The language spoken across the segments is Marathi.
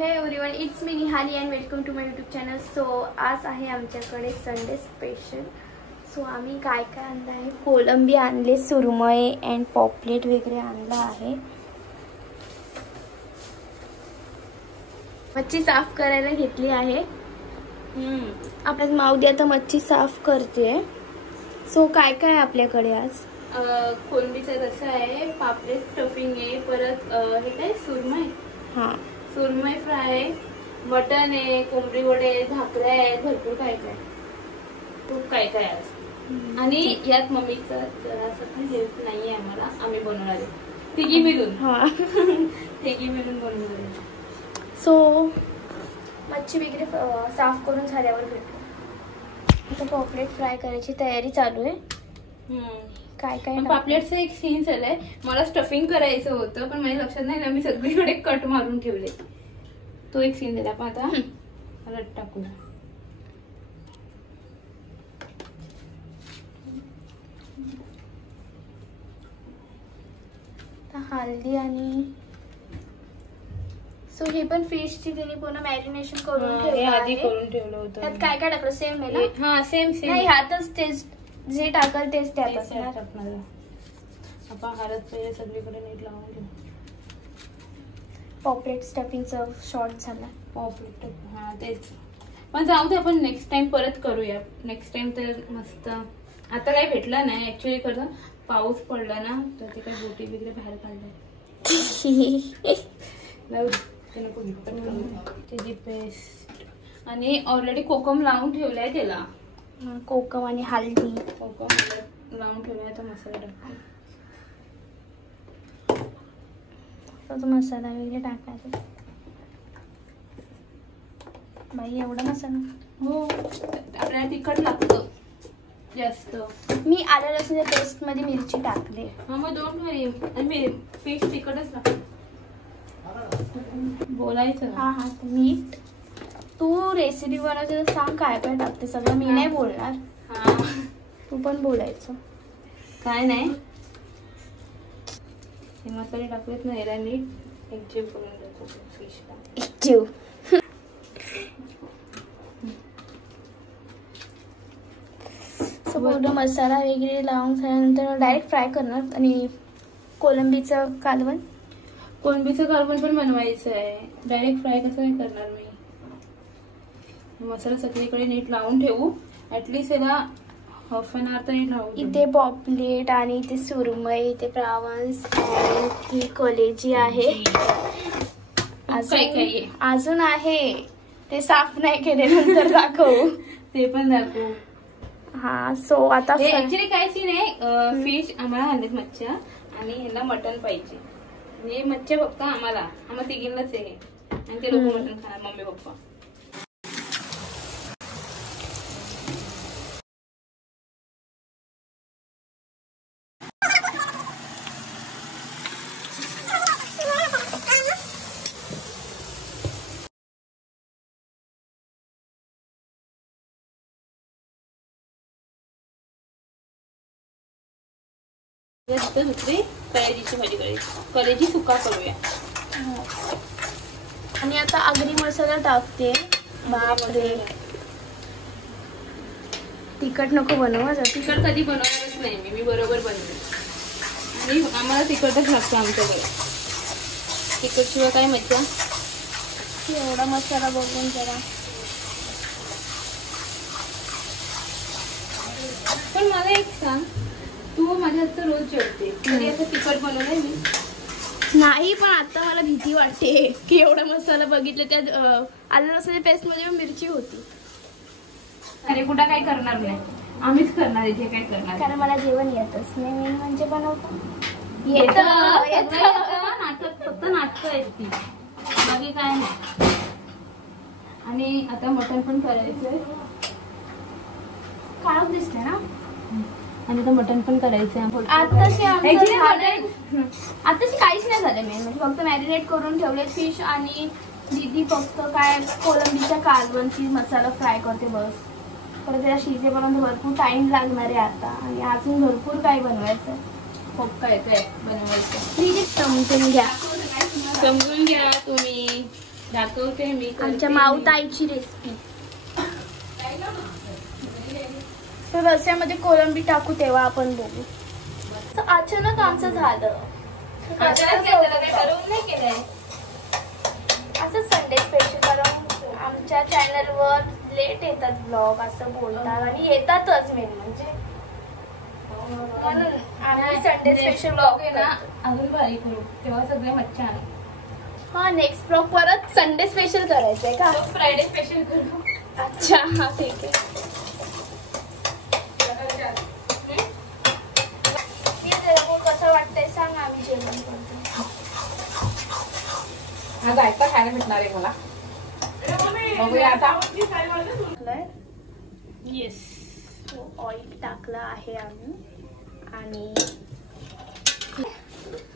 हे everyone, it's me Nihali and welcome to my YouTube channel. So आज आहे आमच्याकडे संडे स्पेशल. सो आम्ही काय काय आणलं आहे, कोलंबी आणले, सुरमई अँड पॉपलेट वगैरे आणलं आहे. मच्छी साफ करायला घेतली आहे. आपल्यात माऊदी आता मच्छी साफ करते. सो काय काय आपल्याकडे आज? कोलंबीचा रस्सा आहे, पापलेट स्टफिंग आहे, परत हे काय सुरमई, हां सुरमई फ्राय आहे, मटन आहे, कोंबडी वडे आहे, भाकऱ्या आहेत, भरपूर काय काय खूप काय काय आज. आणि यात मम्मीचं जरासं पण हेल्प नाहीये आम्हाला, आम्ही बनवणार आहे तिघी मिळून. तिघी मिळून बनवणार आहे. सो मच्छी वगैरे साफ करून झाल्यावर भेटू. आता पॉपलेट फ्राय करायची तयारी चालू आहे. काय काय पापलेटचं एक सीन झालंय, मला स्टफिंग करायचं होतं पण माझ्या लक्षात नाही ना, मी सगळीकडे कट मारून ठेवले. तो एक सीन झाला. पण आता हळद टाकू. हळदी आणि सो हे पण फिशची तिने पूर्ण मॅरिनेशन करून आधी करून ठेवलं होतं. त्यात काय काय टाकलं? सेम आहे ना? हा सेम सेम. नाही, ह्यातच टेस्ट जे टाकल तेच त्यात असणार. आपण हळद पहिले सगळीकडे नीट लावून घेऊ. पॉपलेट स्टफिंगचा शॉर्ट झाला. पॉपलेट हा तेच. पण जाऊ दे, आपण नेक्स्ट टाइम परत करूया. नेक्स्ट टाइम तर मस्त. आता काही भेटलं नाही ऍक्च्युली. खरं पाऊस पडला ना तर ते काही बोटी वगैरे बाहेर काढलाय. त्याची पेस्ट आणि ऑलरेडी कोकम लावून ठेवलाय त्याला. कोकम आणि हळदी. कोकम लावून ठेवलाय. तर मसाला टाकतो. तो मसाला वगैरे टाकायचा. बाई एवढा मसाला? हो, आपल्याला तिखट लागतं जास्त. मी आलं लसूणच्या पेस्ट मध्ये मिरची टाकली. हा मग डोंट वरी. आणि पेस्ट तिखटच लागतं. बोलायचं. हा हा मीठ. तू रेसिपी बनवते तर सांग काय काय टाकते. सगळं मी नाही बोलणार. हा तू पण बोलायचं. काय नाही, हे मसाले टाकलेत ना, याला नीट एकजीव करून द्यायचं फिशला. एकजीव. पूर्ण मसाला वगैरे लावून झाल्यानंतर डायरेक्ट फ्राय करणार. आणि कोलंबीचं कालवण. कोलंबीचं कालवण पण बनवायचं आहे. डायरेक्ट फ्राय कसं नाही करणार मी. मसाला सगळीकडे नीट लावून ठेवू. ऍटलीस्ट याला हाफ एन आवर तरी राहू. इथे पॉपलेट आणि इथे सुरमई, इथे प्रावन्स, ही कलेजी आहे. अजून आहे ते साफ नाही केले, नंतर दाखवू. ते पण दाखवू. हा. सो आता ऍक्च्युली काय सीन आहे, फिश आम्हाला आणलेत मच्छ्या आणि ह्यांना मटन पाहिजे. म्हणजे मच्छ्या फक्त आम्हाला तिघींनाच आहे. आणि ते लोक मटन खाणार, मम्मी पप्पा. दुसरी कलेजीची भाजी करायची. कलेजी सुका करूया. आणि आता आगरी मसाला टाकते. बापरे, तिखट नको बनवा. तिखट कधी बनवणारच नाही मी बरोबर बनवेन. आणि आम्हाला तिखटच लागतं आमच्याकडे. तिखट शिवाय काय मज्जा. एवढा मसाला बघून जरा. पण मला एक सांग, तू माझ्या हातचं रोज जेवते, तरी असं तिखट बनवलंय मी नाही. पण आता मला भीती वाटते की एवढा मसाला बघितलं. त्यात आलं लसूणच्या पेस्ट मध्ये मिरची होती. अरे कुठं काय करणार नाही, आम्हीच करणार आहे जे काय करणार. कारण मला जेवण येतच नाही. मी म्हणजे बनवतो नाटक, फक्त नाटक आहेत ती, बाकी काय नाही. आणि आता मटण पण करायचंय. काळोख दिसते ना. आणि आता मटण पण करायचंय. आताशी काहीच नाही झालं. मेन म्हणजे फक्त मॅरिनेट करून ठेवले फिश. आणि दीदी फक्त काय कोलंबीच्या कालवणची मसाला फ्राय करते बस. परत त्याला शिजेपर्यंत भरपूर टाइम लागणार आहे आता. आणि अजून भरपूर काय बनवायचं. खूप काय काय बनवायचं. प्लीज समजून घ्या. समजून घ्या तुम्ही. दाखवते मी करते आमच्या मी. माऊताईची रेसिपी. तर रस्स्यामध्ये कोलंबी टाकू तेव्हा आपण बघू. तर अचानक आमचं झालं. अचानक काय त्याला काय ठरवून नाही केलंय. असं संडे स्पेशल कारण आमच्या चॅनलवर लेट येतात ब्लॉग असं बोलतात आणि येतातच मेन म्हणजे म्हणून आम्ही संडे स्पेशल ब्लॉग आहे ना अजून भारी करू तेव्हा सगळे मच्छा आणू. हा नेक्स्ट ब्लॉग परत संडे स्पेशल करायचंय का? फ्रायडे स्पेशल करू. अच्छा हा ठीक आहे. मी तुला कसं वाटतंय सांग आम्ही जेवण करतो. आज ऐका खायला भेटणार आहे मला. बघूया आता. येस ऑइल टाकलं आहे आम्ही आणि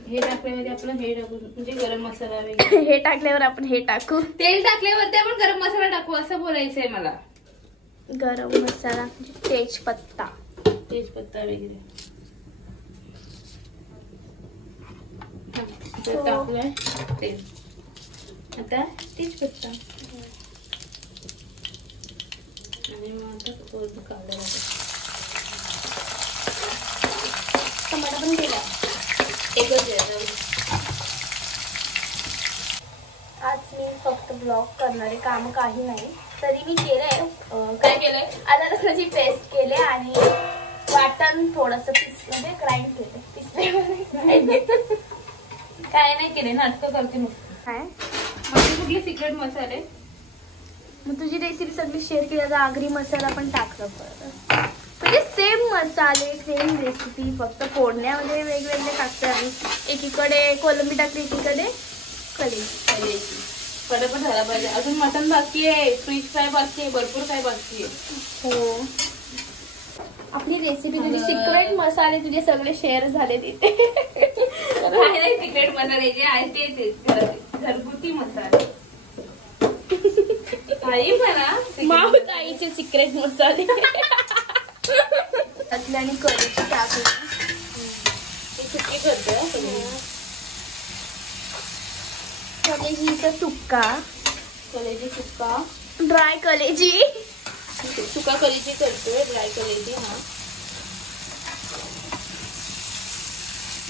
हे टाकल्यावर आपण हे टाकू म्हणजे गरम मसाला वगैरे. हे टाकल्यावर आपण हे टाकू. तेल टाकल्यावरती आपण गरम मसाला टाकू असं बोलायचंय मला. गरम मसाला म्हणजे तेजपत्ता. तेजपत्ता वगैरे हो. टाकलंय तेल. आता तेजपत्ता आणि मग आता थोडं काढायला टमाटा पण केला. एकच आहे. आज मी फक्त ब्लॉग करणारे काम काही नाही तरी मी केलंय. काय केलंय? आलं लसणाची पेस्ट केले आणि वाटण थोडस म्हणजे ग्राइंड केले. पिसले काय नाही केले नाटकं करते मग. काय म्हणजे कुठले सिक्रेट मसाले. मग तुझी रेसिपी सगळी शेअर केली तर आगरी मसाला पण टाकलं परत म्हणजे सेम मसाले सेम रेसिपी फक्त फोडण्यामध्ये वेगवेगळे टाकते आम्ही. एकीकडे कोलंबी टाकली एकीकडे कलेजी. पटापट झाला पाहिजे. अजून मटन बाकी आहे फिश फ्राय बाकी आहे भरपूर काय बाकी आहे. हो आपली रेसिपी तुझी सिक्रेट मसाले तुझे सगळे शेअर झाले तिथे. काय नाही सिक्रेट मसाले जे आहे ते घरगुती मसाले. काही म्हणा माऊताईचे सिक्रेट मसाले आणि कलेजी टाकली. सुट्टी करते कलेजीचा सुक्का कलेजी सुक्का ड्राय कलेजी सुका कलेजी करतोय ड्राय कलेजी. हा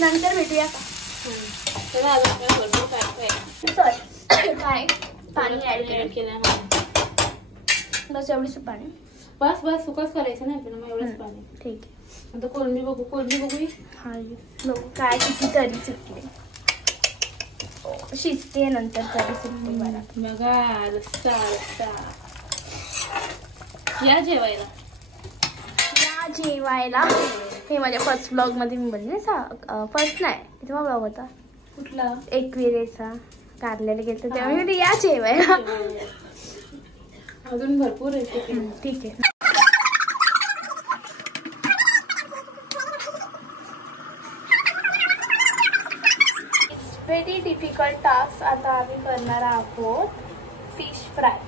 नंतर भेटूया का? तर अजून काय भरपूर काय काय सॉरी काय पाणी ऍड ऍड केलं. केलं. हा बस एवढीच पाणी. बस बस सुकाच करायचं ना आपल्याला. मग एवढंच पाणी. ठीक आहे. आता कोलंबी बघू. हा बघू काय किती तरी सुटली. शिजते नंतर तरी सुटते मला. बघा रस्ता या जेवायला. या जेवायला. हे माझ्या फर्स्ट ब्लॉग मध्ये मी बनले. फर्स्ट नाही किती ब्लॉग होता कुठला 21 कारल्याला गेलं तेव्हा मी म्हणते या जेवायला. अजून भरपूर रेसिपी. ठीक आहे. व्हेरी डिफिकल्ट टास्क आता आम्ही करणार आहोत फिश फ्राय.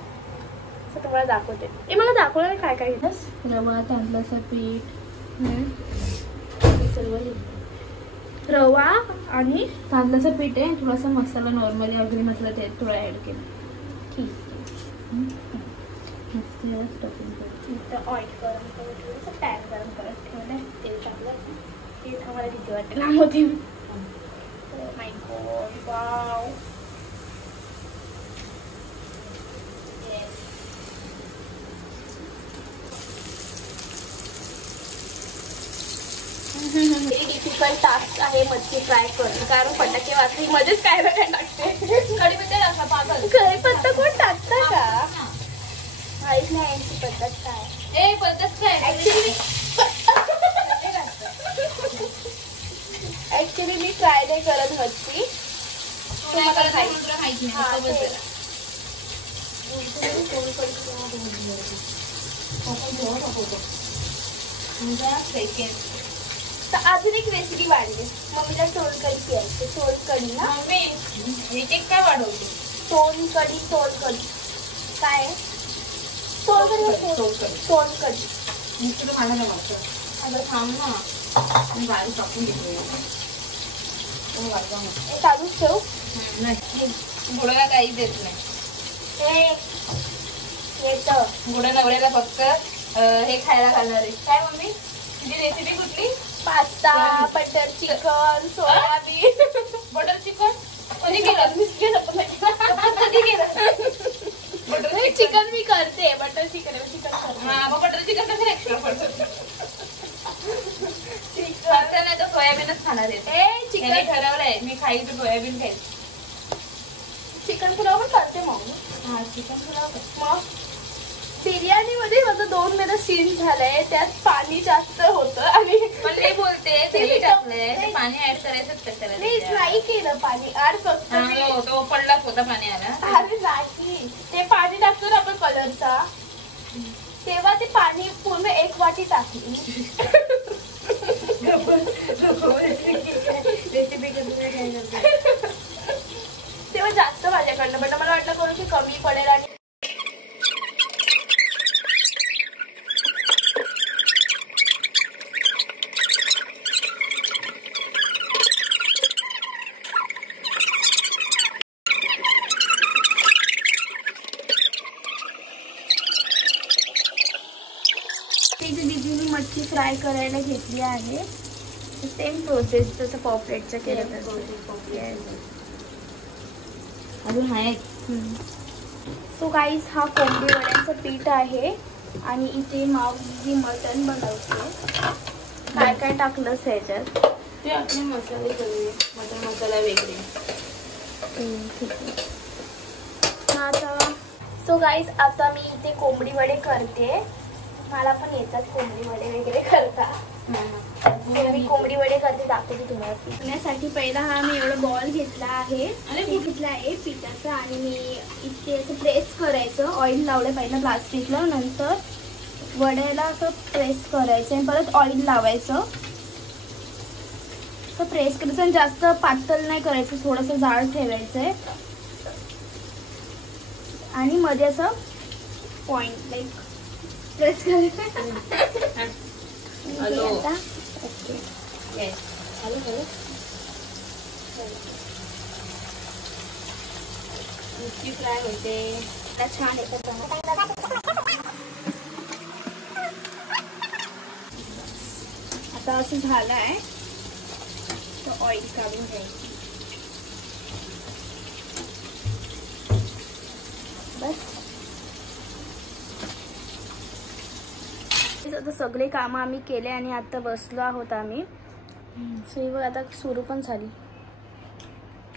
तर तुम्हाला दाखवते. हे मला दाखवलं नाही काय काय घेतलंस. रवा तांदळाचं पीठ सर्व रवा आणि तांदळाचं पीठ आहे. थोडासा मसाला नॉर्मली अगदी मसाला त्यात थोडा ऍड केला. ठीक इथं ऑइल गरम करून ठेवलं. पॅन गरम करत ठेवलं. तेल टाकलं. तेल आम्हाला किती वाटतं लांब होती. My God wow. Very difficult task आहे मच्छी फ्राय करणं कारण फटाके वाजते मध्येच काय ना काय टाकते. कढीपत्ता टाकला पागल. कढीपत्ता कोण टाकतं का? माहित नाही यांची पद्धत काय. पद्धत काय ऍक्च्युली मी ट्राय नाही करत मच्छी. तुम्हाला माहिती नाही. तर अजून एक रेसिपी वाढली. मम्मीला सोलकढी केली. सोलकढी ना काय वाढवते सोलकढी काय सोलकढी आता थांब ना मी बारीक टाकून घेतोय. चालूच ठेव. नाही थोडं काहीच देत नाही. गुड नवऱ्याला फक्त हे खायला घालणार आहे. काय मम्मी तुझी रेसिपी कुठली? Pasta, butter chicken, soybean. Butter chicken कधी केलं? कधी केलं बटर चिकन मी करते. बटर चिकन करते. हा मग बटर चिकन कसं एक्स्ट्रा पडतं? चिकन नाही तर सोयाबीनच खाणार आहे. चिकन ठरवलंय मी खाईल तर सोयाबीन खाईल. चिकन पुलाव पण करते मग. हा चिकन पुलाव मग बिर्याणी मध्ये माझं 2 वेळा सीन झालंय. त्यात पाणी जास्त होतं आणि पण नाही बोलते दही टाकलंय ते पाणी ऍड करायचंच कशाला? मी ट्राय केलं पाणी ऍड करतो. तो पडलाच होता पाणी आला. अरे नाही ते पाणी टाकतो ना आपण कलरचा तेव्हा ते पाणी पूर्ण 1 वाटी टाकली. तेव्हा जास्त माझ्याकडनं पण मला वाटलं करून की कमी पडेल आणि दीदीने मच्छी फ्राय करायला घेतली आहे. सेम प्रोसेस जसं पॉपलेटचं केलं अजून आहे. सो गाईज हा कोंबडी वड्यांचं पीठ आहे आणि इथे माऊजी मटण बनवते. काय काय टाकलं ह्याच्यात? ते आपले मसाले सगळे मटन मसाला वेगळे. ठीक आहे. आता सो गाईज आता मी इथे कोंबडी वडे करते. मला पण येतात कोंबडी वडे वगैरे करता. मी कोंबडी वडे करते दाखवते तुम्हाला. पिठण्यासाठी पहिला हा मी एवढा बॉल घेतला आहे घेतला आहे पिठाचा आणि मी इथे असं प्रेस करायचं. ऑइल लावलं पहिलं प्लास्टिकला नंतर वड्याला असं प्रेस करायचं आणि परत ऑइल लावायचं. तर प्रेस करायचं आणि जास्त पातळ नाही करायचं थोडंसं जाड ठेवायचंय आणि मध्ये असं पॉइंट लाईक प्रेस करायचं. हॅलो ओके येस हॅलो मच्छी फ्राय होते. छान येतात. आता असं झालं आहे तर ऑइल काढून घ्यायचं. बस आता सगळे कामं आम्ही केले आणि आता बसलो आहोत आम्ही. सो आता सुरू पण झाली.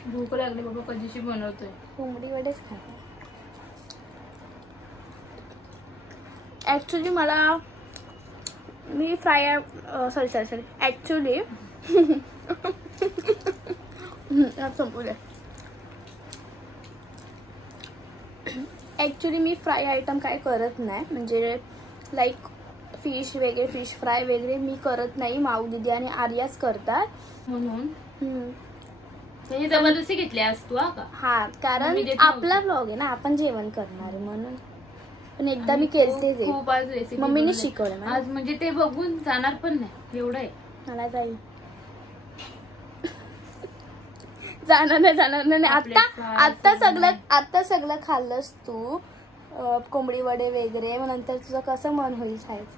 भूक लागली बाबा कधीशी बनवतोय. कोंबडी वडेच खाते. ॲक्च्युली मला मी फ्राय सॉरी ॲक्च्युली संपू द्या. ॲक्च्युली मी फ्राय आयटम काय करत नाही म्हणजे लाईक फिश वगैरे फिश फ्राय वगैरे मी करत नाही. माऊ दीदी आणि आर्याच करतात म्हणून जबरदस्ती घेतली आज तू? हा कारण आपला ब्लॉग आहे ना आपण जेवण करणार आहे म्हणून. पण एकदा मी केलते ते खूप आज रेसिपी मम्मीने शिकवलं आज म्हणजे ते बघून जाणार पण नाही एवढं आहे. मला जाईल जाणार नाही. आता सगळं खाल्लंस तू कोंबडी वडे वगैरे मग नंतर तुझं कसं मन होईल खायचं.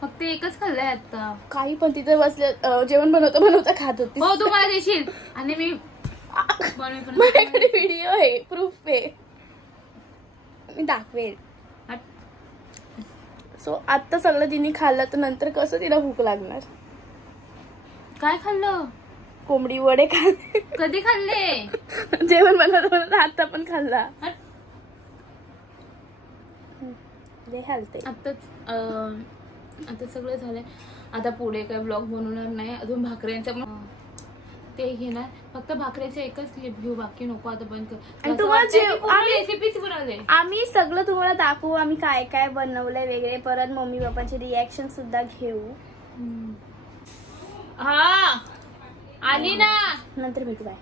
फक्त एकच खाल्लंय आता. काही पण तिथे बसले जेवण बनवता खात होती. हो तू मला देशील आणि मी माझ्याकडे व्हिडिओ आहे प्रूफ आहे मी दाखवेल. सो आता सगळं तिने खाल्लं तर नंतर कसं तिला भूक लागणार. काय खाल्लं? कोंबडी वडे खाल्ले. कधी खाल्ले? जेवण बनवत आता पण खाल्ला. आता सगळं झालंय. आता पुढे काय ब्लॉग बनवणार नाही. अजून भाकऱ्यांचा ते घेणार. फक्त भाकऱ्याचे एकच क्लिप घेऊ बाकी नको आता बंद कर. रेसिपीच बनवले आम्ही सगळं तुम्हाला दाखवू आम्ही काय काय बनवलंय वगैरे. परत मम्मी पप्पांचे रिॲक्शन सुद्धा घेऊ. हा आली ना नंतर भेटू. बाय.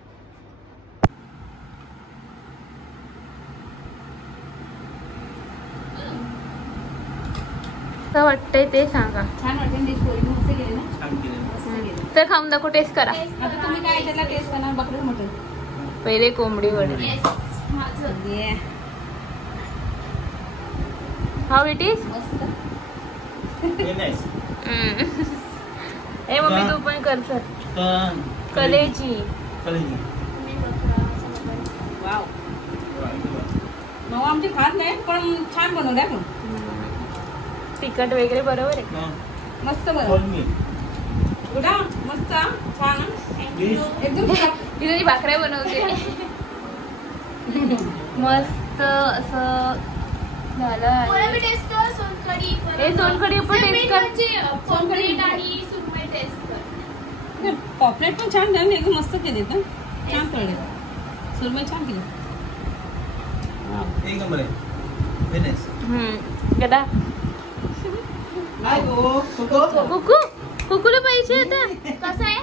वाटतंय ते सांगा. छान वाटते डिश पोरी मस्त गेले ना. छान केले. तर खाऊन दाखव टेस्ट करा. आता तुम्ही काय त्याला टेस्ट करणार? बकरीच मटन. पहिले कोंबडी वडे. How it is. मस्त. ए मम्मी तू पण कर सर. कलेची. वाव. मग आमची खात नाही पण छान बनवलंय पण. तिखट वगैरे बरोबर आहे. मस्त बनवलं. उडा मस्त छान एकदम. तिथे भाकऱ्या बनवते. मस्त असं झालं. कोलंबी टेस्ट कर, सोनकढी. हे सोनकढी पण टेस्ट कर. पॉम्फ्रेट आणि सुरमई टेस्ट कर. पॉपलेट पण छान झाले एकदम मस्त केले ना. छान तळले. सुरमई छान केली. गदा कुकू कुकूला पाहिजे आता. कसं आहे?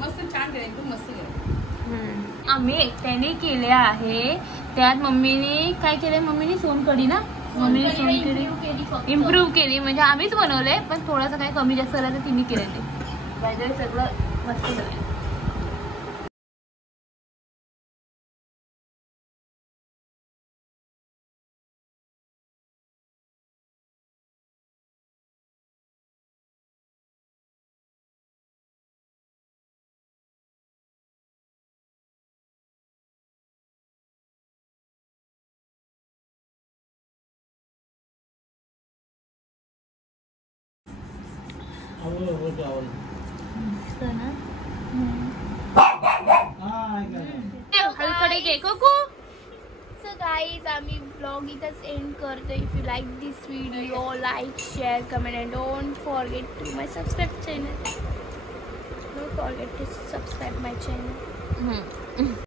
मस्त छान केलं एकदम मस्त केलं. आम्ही एकट्याने केले आहे. त्यात मम्मीने काय केलंय. मम्मीने सोनकढी ना. मम्मीने सोनकढी इम्प्रूव्ह केली. म्हणजे आम्हीच बनवलंय पण थोडंसं काय कमी जास्त झालं तर तिने केलं ते. पाहिजे सगळं मस्त झालं. हलकडे घे कुकू. सो गाईज आम्ही ब्लॉग इथंच एंड करतो. If you like this video like share comment and don't forget to my subscribe channel. Don't forget to subscribe my channel.